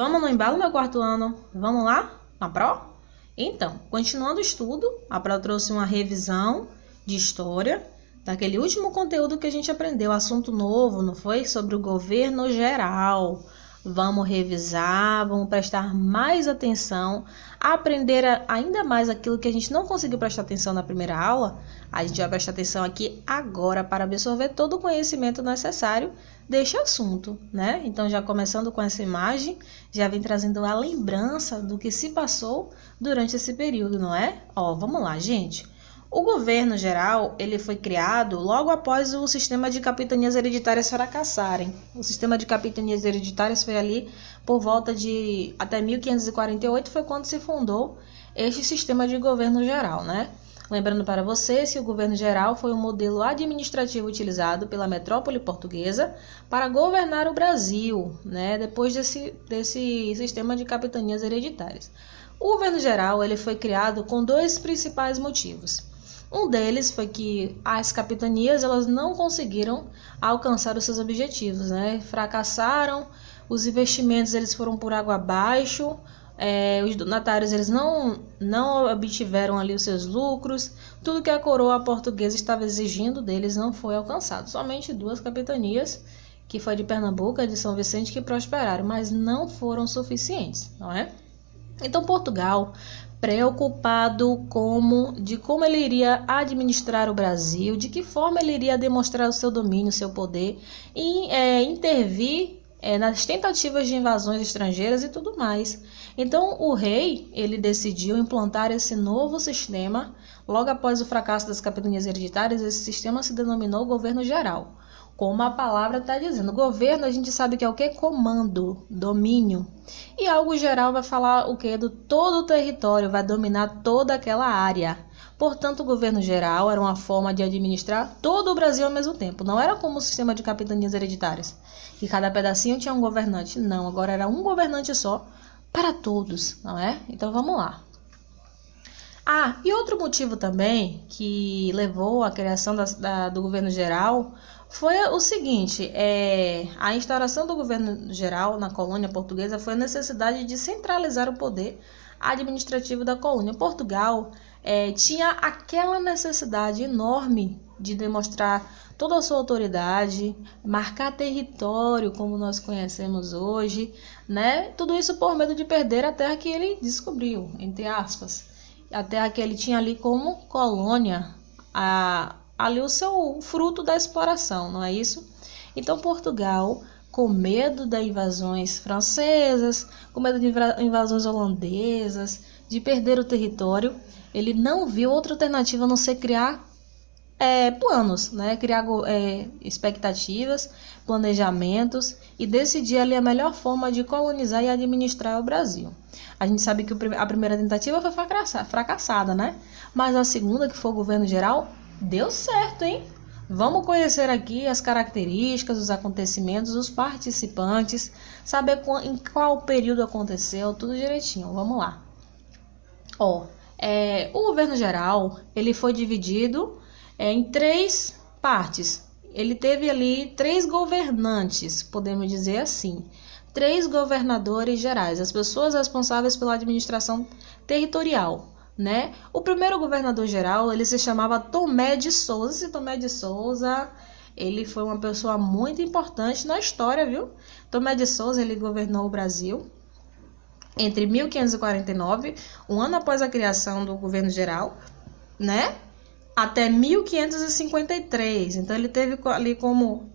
Vamos no embalo, meu quarto ano? Vamos lá? Na Pro? Então, continuando o estudo, a Pro trouxe uma revisão de história daquele último conteúdo que a gente aprendeu, assunto novo, não foi? Sobre o governo geral. Vamos revisar, vamos prestar mais atenção, aprender ainda mais aquilo que a gente não conseguiu prestar atenção na primeira aula. A gente vai prestar atenção aqui agora para absorver todo o conhecimento necessário deste assunto, né? Então, já começando com essa imagem, já vem trazendo a lembrança do que se passou durante esse período, não é? Vamos lá, gente. O governo geral, ele foi criado logo após o sistema de capitanias hereditárias fracassarem. O sistema de capitanias hereditárias foi ali por volta de até 1548, foi quando se fundou este sistema de governo geral, né? Lembrando para vocês que o governo geral foi o modelo administrativo utilizado pela metrópole portuguesa para governar o Brasil, né? Depois desse sistema de capitanias hereditárias. O governo geral ele foi criado com dois principais motivos. Um deles foi que as capitanias elas não conseguiram alcançar os seus objetivos, né? Fracassaram, os investimentos eles foram por água abaixo, os donatários eles não obtiveram ali os seus lucros, tudo que a coroa portuguesa estava exigindo deles não foi alcançado. Somente duas capitanias, que foi de Pernambuco e de São Vicente, que prosperaram, mas não foram suficientes, não é? Então Portugal, preocupado de como ele iria administrar o Brasil, de que forma ele iria demonstrar o seu domínio, o seu poder e intervir nas tentativas de invasões estrangeiras e tudo mais. Então o rei ele decidiu implantar esse novo sistema. Logo após o fracasso das capitanias hereditárias, esse sistema se denominou governo geral. Como a palavra está dizendo, governo a gente sabe que é o que? Comando, domínio. E algo geral vai falar o que? Do todo o território, vai dominar toda aquela área. Portanto, o governo geral era uma forma de administrar todo o Brasil ao mesmo tempo. Não era como o sistema de capitanias hereditárias, que cada pedacinho tinha um governante. Não, agora era um governante só para todos, não é? Então vamos lá. E outro motivo também que levou à criação do governo geral foi o seguinte, a instauração do governo geral na colônia portuguesa foi a necessidade de centralizar o poder administrativo da colônia. Portugal tinha aquela necessidade enorme de demonstrar toda a sua autoridade, marcar território como nós conhecemos hoje, né? Tudo isso por medo de perder a terra que ele descobriu, entre aspas. A terra que ele tinha ali como colônia, ali o seu fruto da exploração, não é isso? Então Portugal, com medo das invasões francesas, com medo de invasões holandesas, de perder o território, ele não viu outra alternativa a não ser criar planos, né? Criar expectativas, planejamentos e decidir ali a melhor forma de colonizar e administrar o Brasil. A gente sabe que a primeira tentativa foi fracassada, né? Mas a segunda, que foi o governo geral, deu certo, hein? Vamos conhecer aqui as características, os acontecimentos, os participantes, saber em qual período aconteceu, tudo direitinho. Vamos lá. O governo geral, ele foi dividido em três partes. Ele teve ali três governantes, podemos dizer assim. Três governadores gerais, as pessoas responsáveis pela administração territorial, né? O primeiro governador geral, ele se chamava Tomé de Souza. Esse Tomé de Souza, ele foi uma pessoa muito importante na história, viu? Tomé de Souza, ele governou o Brasil entre 1549, um ano após a criação do governo geral, né? Até 1553. Então ele teve ali como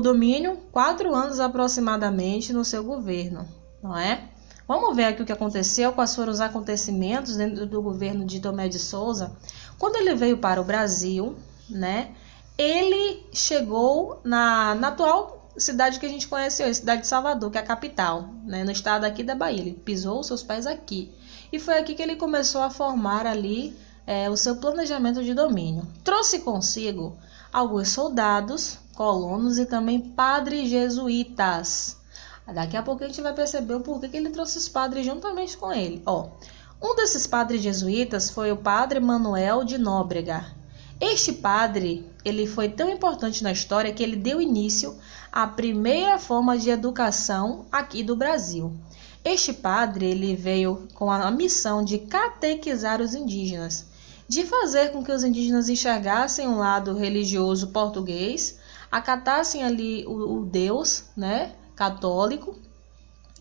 domínio 4 anos aproximadamente no seu governo, não é? Vamos ver aqui o que aconteceu, quais foram os acontecimentos dentro do governo de Tomé de Souza. Quando ele veio para o Brasil, né? Ele chegou na atual cidade que a gente conhece hoje, cidade de Salvador, que é a capital, né? No estado aqui da Bahia. Ele pisou os seus pés aqui. E foi aqui que ele começou a formar ali o seu planejamento de domínio. Trouxe consigo alguns soldados, colonos e também padres jesuítas. Daqui a pouco a gente vai perceber o porquê que ele trouxe os padres juntamente com ele. Um desses padres jesuítas foi o padre Manuel de Nóbrega. Este padre, ele foi tão importante na história que ele deu início à primeira forma de educação aqui do Brasil. Este padre ele veio com a missão de catequizar os indígenas, de fazer com que os indígenas enxergassem um lado religioso português, acatassem ali o Deus, né, católico,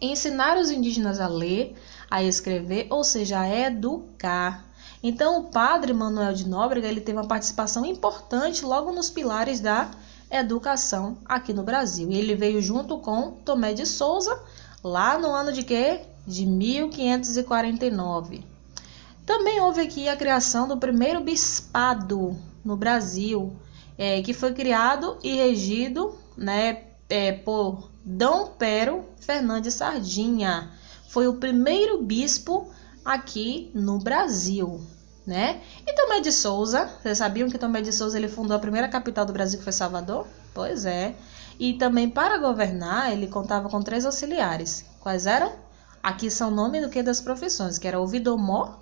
e ensinar os indígenas a ler, a escrever, ou seja, a educar. Então, o padre Manuel de Nóbrega ele teve uma participação importante logo nos pilares da educação aqui no Brasil. E ele veio junto com Tomé de Souza, lá no ano de quê? De 1549. Também houve aqui a criação do primeiro bispado no Brasil, que foi criado e regido, né, por Dom Pero Fernandes Sardinha. Foi o primeiro bispo aqui no Brasil, né? E Tomé de Souza, vocês sabiam que Tomé de Souza ele fundou a primeira capital do Brasil, que foi Salvador? Pois é. E também para governar, ele contava com 3 auxiliares. Quais eram? Aqui são nome do que das profissões, que era ouvidor-mor,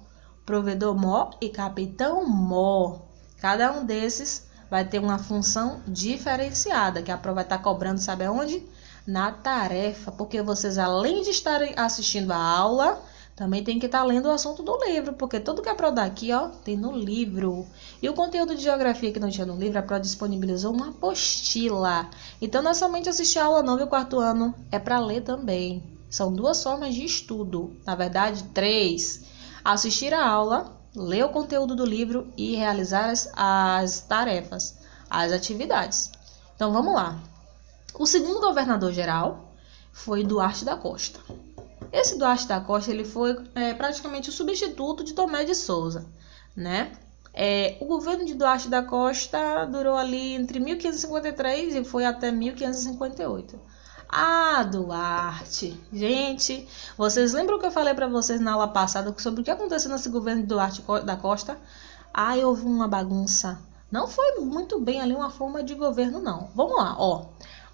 provedor-mor e capitão-mor. Cada um desses vai ter uma função diferenciada, que a prova vai estar cobrando, sabe aonde? Na tarefa, porque vocês, além de estarem assistindo a aula, também tem que estar lendo o assunto do livro, porque tudo que a Pro dá aqui, ó, tem no livro. E o conteúdo de geografia que não tinha no livro, a Pro disponibilizou uma apostila. Então, não é somente assistir a aula 9 e o 4º ano, é para ler também. São 2 formas de estudo, na verdade 3. Assistir a aula, ler o conteúdo do livro e realizar as tarefas, as atividades. Então, vamos lá. O segundo governador-geral foi Duarte da Costa. Esse Duarte da Costa ele foi praticamente o substituto de Tomé de Souza, né? O governo de Duarte da Costa durou ali entre 1553 e foi até 1558. Ah, Duarte! Gente, vocês lembram que eu falei para vocês na aula passada sobre o que aconteceu nesse governo de Duarte da Costa? Houve uma bagunça. Não foi muito bem ali uma forma de governo, não. Vamos lá, ó.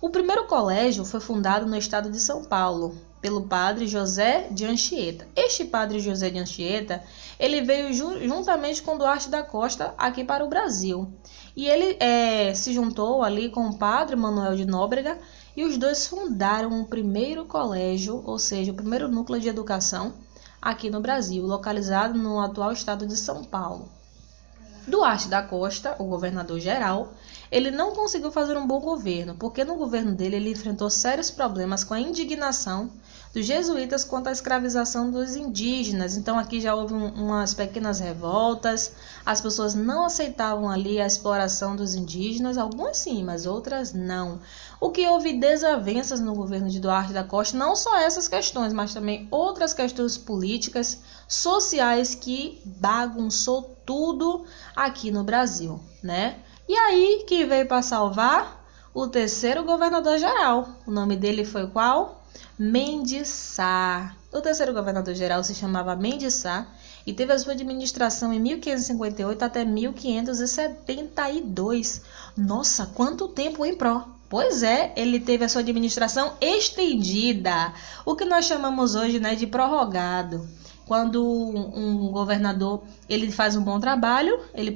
O primeiro colégio foi fundado no estado de São Paulo, pelo padre José de Anchieta. Este padre José de Anchieta, ele veio juntamente com Duarte da Costa aqui para o Brasil. E ele se juntou ali com o padre Manuel de Nóbrega e os dois fundaram o primeiro colégio, ou seja, o primeiro núcleo de educação aqui no Brasil, localizado no atual estado de São Paulo. Duarte da Costa, o governador-geral, ele não conseguiu fazer um bom governo, porque no governo dele ele enfrentou sérios problemas com a indignação dos jesuítas quanto à escravização dos indígenas. Então aqui já houve umas pequenas revoltas, as pessoas não aceitavam ali a exploração dos indígenas, algumas sim, mas outras não. O que houve desavenças no governo de Duarte da Costa, não só essas questões, mas também outras questões políticas, sociais que bagunçou tudo aqui no Brasil, né? E aí, que veio para salvar? O terceiro governador-geral. O nome dele foi qual? Mendes Sá. O terceiro governador-geral se chamava Mendes Sá e teve a sua administração em 1558 até 1572. Nossa, quanto tempo, hein, Pró? Pois é, ele teve a sua administração estendida, o que nós chamamos hoje, né, de prorrogado. Quando um governador ele faz um bom trabalho, ele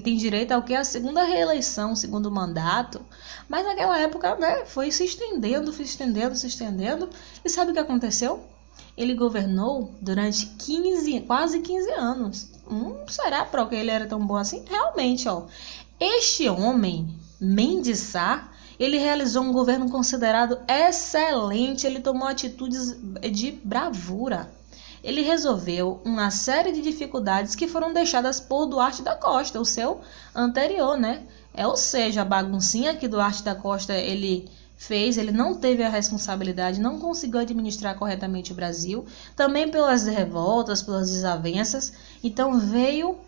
tem direito ao que? A segunda reeleição, o segundo mandato. Mas naquela época, né, foi se estendendo. E sabe o que aconteceu? Ele governou durante quase 15 anos. Será que ele era tão bom assim? Realmente, ó. Este homem, Mendes Sá, ele realizou um governo considerado excelente. Ele tomou atitudes de bravura. Ele resolveu uma série de dificuldades que foram deixadas por Duarte da Costa, o seu anterior, né? Ou seja, a baguncinha que Duarte da Costa ele fez, ele não teve a responsabilidade, não conseguiu administrar corretamente o Brasil, também pelas revoltas, pelas desavenças. Então veio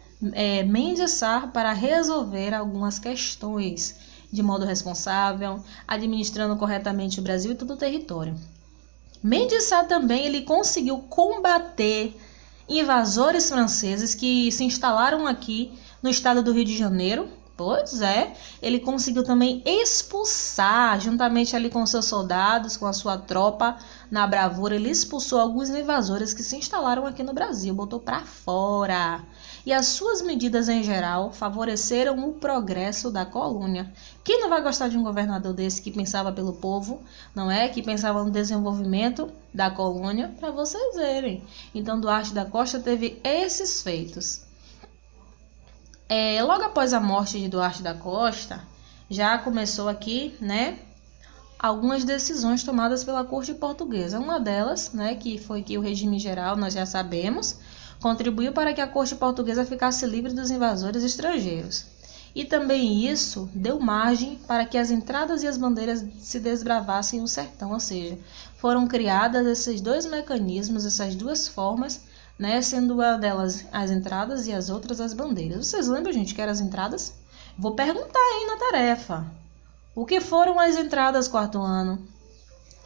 Mendes Sá para resolver algumas questões de modo responsável, administrando corretamente o Brasil e todo o território. Mendes Sá também ele conseguiu combater invasores franceses que se instalaram aqui no estado do Rio de Janeiro, Pois é, ele conseguiu também expulsar, juntamente ali com seus soldados, com a sua tropa, na bravura, ele expulsou alguns invasores que se instalaram aqui no Brasil, botou para fora. E as suas medidas em geral favoreceram o progresso da colônia. Quem não vai gostar de um governador desse que pensava pelo povo, não é? Que pensava no desenvolvimento da colônia, para vocês verem. Então, Duarte da Costa teve esses feitos. Logo após a morte de Duarte da Costa, já começou aqui, né, algumas decisões tomadas pela corte portuguesa. Uma delas, né, que foi que o regime geral, nós já sabemos, contribuiu para que a corte portuguesa ficasse livre dos invasores estrangeiros. E também isso deu margem para que as entradas e as bandeiras se desbravassem o sertão, ou seja, foram criadas esses dois mecanismos, essas duas formas, né, sendo uma delas as entradas e as outras as bandeiras. Vocês lembram, gente, que eram as entradas? Vou perguntar aí na tarefa. O que foram as entradas, quarto ano?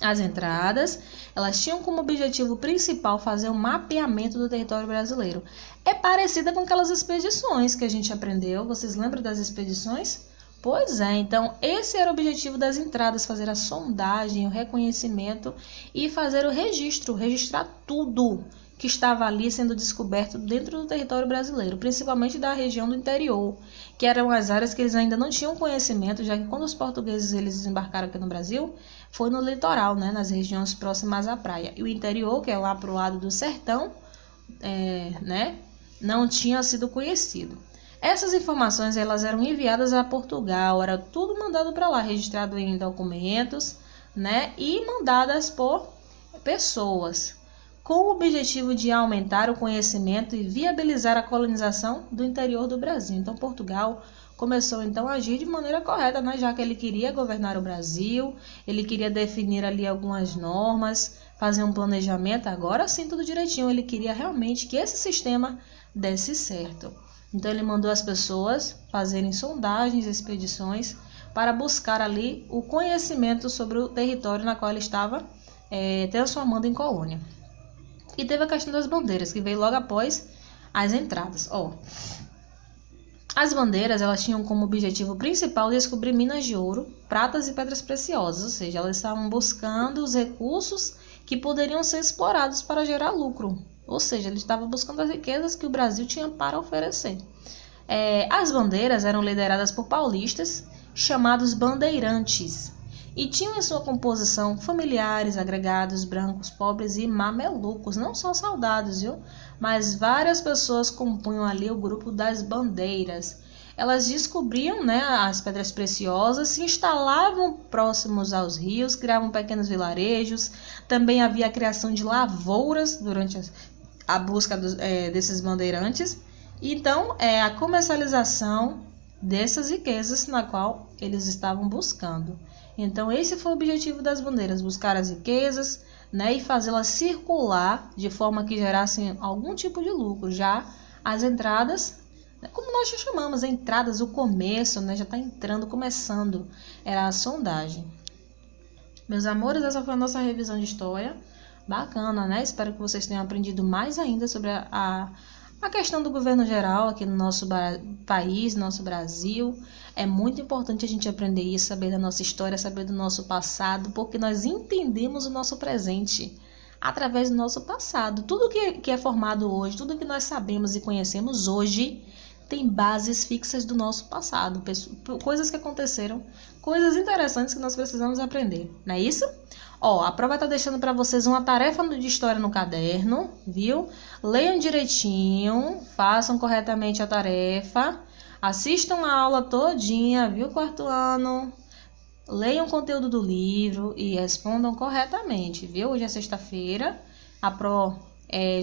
As entradas, elas tinham como objetivo principal fazer um mapeamento do território brasileiro. É parecida com aquelas expedições que a gente aprendeu. Vocês lembram das expedições? Pois é, então esse era o objetivo das entradas, fazer a sondagem, o reconhecimento e fazer o registro, registrar tudo que estava ali sendo descoberto dentro do território brasileiro, principalmente da região do interior, que eram as áreas que eles ainda não tinham conhecimento, já que quando os portugueses eles desembarcaram aqui no Brasil, foi no litoral, né, nas regiões próximas à praia. E o interior, que é lá para o lado do sertão, né, não tinha sido conhecido. Essas informações elas eram enviadas a Portugal, era tudo mandado para lá, registrado em documentos, né, e mandadas por pessoas, com o objetivo de aumentar o conhecimento e viabilizar a colonização do interior do Brasil. Então, Portugal começou então a agir de maneira correta, né? Já que ele queria governar o Brasil, ele queria definir ali algumas normas, fazer um planejamento, agora sim tudo direitinho, ele queria realmente que esse sistema desse certo. Então, ele mandou as pessoas fazerem sondagens, expedições, para buscar ali o conhecimento sobre o território na qual ele estava transformando em colônia. E teve a questão das bandeiras, que veio logo após as entradas. As bandeiras elas tinham como objetivo principal descobrir minas de ouro, pratas e pedras preciosas, ou seja, elas estavam buscando os recursos que poderiam ser explorados para gerar lucro. Ou seja, eles estavam buscando as riquezas que o Brasil tinha para oferecer. As bandeiras eram lideradas por paulistas, chamados bandeirantes, e tinham em sua composição familiares, agregados, brancos, pobres e mamelucos, não só soldados, viu? Mas várias pessoas compunham ali o grupo das bandeiras. Elas descobriam, né, as pedras preciosas, se instalavam próximos aos rios, criavam pequenos vilarejos, também havia a criação de lavouras durante a busca desses bandeirantes. Então, a comercialização dessas riquezas na qual eles estavam buscando. Então, esse foi o objetivo das bandeiras, buscar as riquezas, né, e fazê-las circular de forma que gerassem algum tipo de lucro. Já as entradas, né, como nós já chamamos, entradas, o começo, né, já está entrando, começando, era a sondagem. Meus amores, essa foi a nossa revisão de história. Bacana, né? Espero que vocês tenham aprendido mais ainda sobre a questão do governo geral aqui no nosso país, nosso Brasil. É muito importante a gente aprender isso, saber da nossa história, saber do nosso passado, porque nós entendemos o nosso presente através do nosso passado. Tudo que é formado hoje, tudo que nós sabemos e conhecemos hoje, tem bases fixas do nosso passado, coisas que aconteceram, coisas interessantes que nós precisamos aprender, não é isso? A prova está deixando para vocês uma tarefa de história no caderno, viu? Leiam direitinho, façam corretamente a tarefa, assistam a aula todinha, viu, quarto ano? Leiam o conteúdo do livro e respondam corretamente, viu? Hoje é sexta-feira, a Pro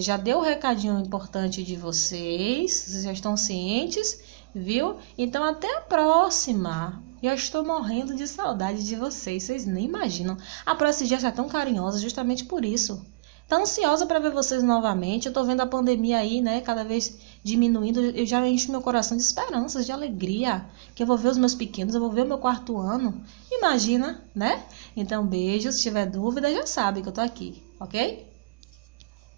já deu o recadinho importante de vocês já estão cientes, viu? Então, até a próxima! Eu estou morrendo de saudade de vocês nem imaginam. A Pro esses dias está tão carinhosa justamente por isso. Tá ansiosa para ver vocês novamente. Eu tô vendo a pandemia aí, né, cada vez diminuindo. Eu já encho meu coração de esperanças, de alegria, que eu vou ver os meus pequenos, eu vou ver o meu quarto ano. Imagina, né? Então, beijo. Se tiver dúvida, já sabe que eu tô aqui, ok?